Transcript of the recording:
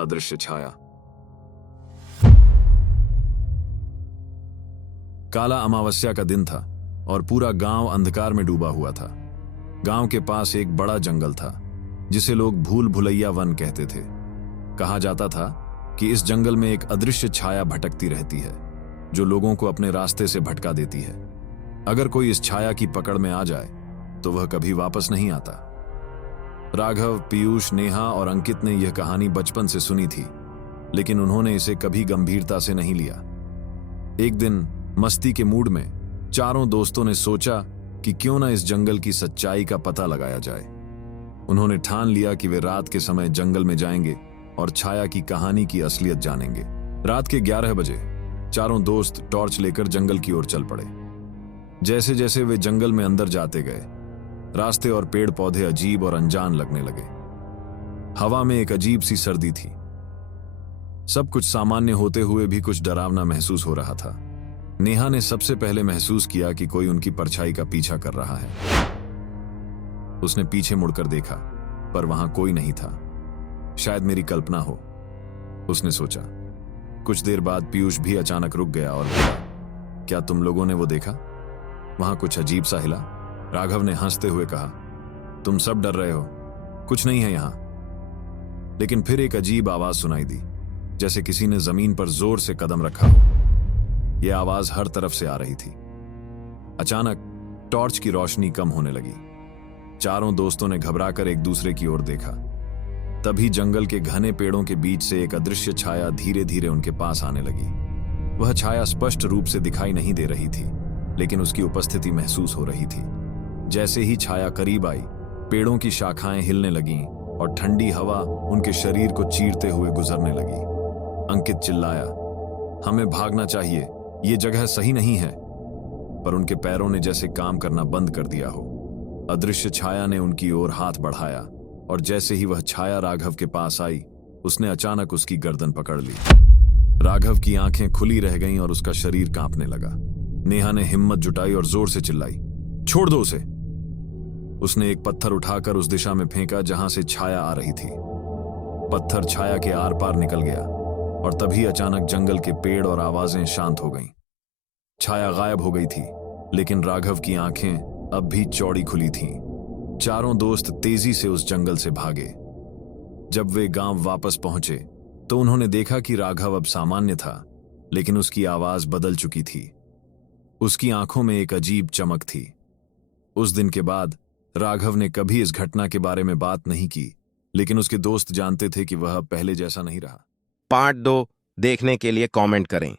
अदृश्य छाया। काला अमावस्या का दिन था और पूरा गांव अंधकार में डूबा हुआ था। गांव के पास एक बड़ा जंगल था जिसे लोग भूल भुलैया वन कहते थे। कहा जाता था कि इस जंगल में एक अदृश्य छाया भटकती रहती है जो लोगों को अपने रास्ते से भटका देती है। अगर कोई इस छाया की पकड़ में आ जाए तो वह कभी वापस नहीं आता। राघव, पीयूष, नेहा और अंकित ने यह कहानी बचपन से सुनी थी, लेकिन उन्होंने इसे कभी गंभीरता से नहीं लिया। एक दिन मस्ती के मूड में चारों दोस्तों ने सोचा कि क्यों ना इस जंगल की सच्चाई का पता लगाया जाए। उन्होंने ठान लिया कि वे रात के समय जंगल में जाएंगे और छाया की कहानी की असलियत जानेंगे। रात के 11 बजे चारों दोस्त टॉर्च लेकर जंगल की ओर चल पड़े। जैसे जैसे वे जंगल में अंदर जाते गए, रास्ते और पेड़ पौधे अजीब और अनजान लगने लगे। हवा में एक अजीब सी सर्दी थी। सब कुछ सामान्य होते हुए भी कुछ डरावना महसूस हो रहा था। नेहा ने सबसे पहले महसूस किया कि कोई उनकी परछाई का पीछा कर रहा है। उसने पीछे मुड़कर देखा, पर वहां कोई नहीं था। शायद मेरी कल्पना हो, उसने सोचा। कुछ देर बाद पीयूष भी अचानक रुक गया और बोला, क्या तुम लोगों ने वो देखा? वहां कुछ अजीब सा हिला। राघव ने हंसते हुए कहा, तुम सब डर रहे हो, कुछ नहीं है यहां। लेकिन फिर एक अजीब आवाज सुनाई दी, जैसे किसी ने जमीन पर जोर से कदम रखा हो। यह आवाज हर तरफ से आ रही थी। अचानक टॉर्च की रोशनी कम होने लगी। चारों दोस्तों ने घबराकर एक दूसरे की ओर देखा। तभी जंगल के घने पेड़ों के बीच से एक अदृश्य छाया धीरे धीरे उनके पास आने लगी। वह छाया स्पष्ट रूप से दिखाई नहीं दे रही थी, लेकिन उसकी उपस्थिति महसूस हो रही थी। जैसे ही छाया करीब आई, पेड़ों की शाखाएं हिलने लगीं और ठंडी हवा उनके शरीर को चीरते हुए गुजरने लगी। अंकित चिल्लाया, हमें भागना चाहिए, ये जगह सही नहीं है। पर उनके पैरों ने जैसे काम करना बंद कर दिया हो। अदृश्य छाया ने उनकी ओर हाथ बढ़ाया और जैसे ही वह छाया राघव के पास आई, उसने अचानक उसकी गर्दन पकड़ ली। राघव की आंखें खुली रह गईं और उसका शरीर कांपने लगा। नेहा ने हिम्मत जुटाई और जोर से चिल्लाई, छोड़ दो उसे। उसने एक पत्थर उठाकर उस दिशा में फेंका जहां से छाया आ रही थी। पत्थर छाया के आर पार निकल गया और तभी अचानक जंगल के पेड़ और आवाजें शांत हो गईं। छाया गायब हो गई थी, लेकिन राघव की आंखें अब भी चौड़ी खुली थीं। चारों दोस्त तेजी से उस जंगल से भागे। जब वे गांव वापस पहुंचे तो उन्होंने देखा कि राघव अब सामान्य था, लेकिन उसकी आवाज बदल चुकी थी। उसकी आंखों में एक अजीब चमक थी। उस दिन के बाद राघव ने कभी इस घटना के बारे में बात नहीं की, लेकिन उसके दोस्त जानते थे कि वह अब पहले जैसा नहीं रहा। पार्ट 2 देखने के लिए कमेंट करें।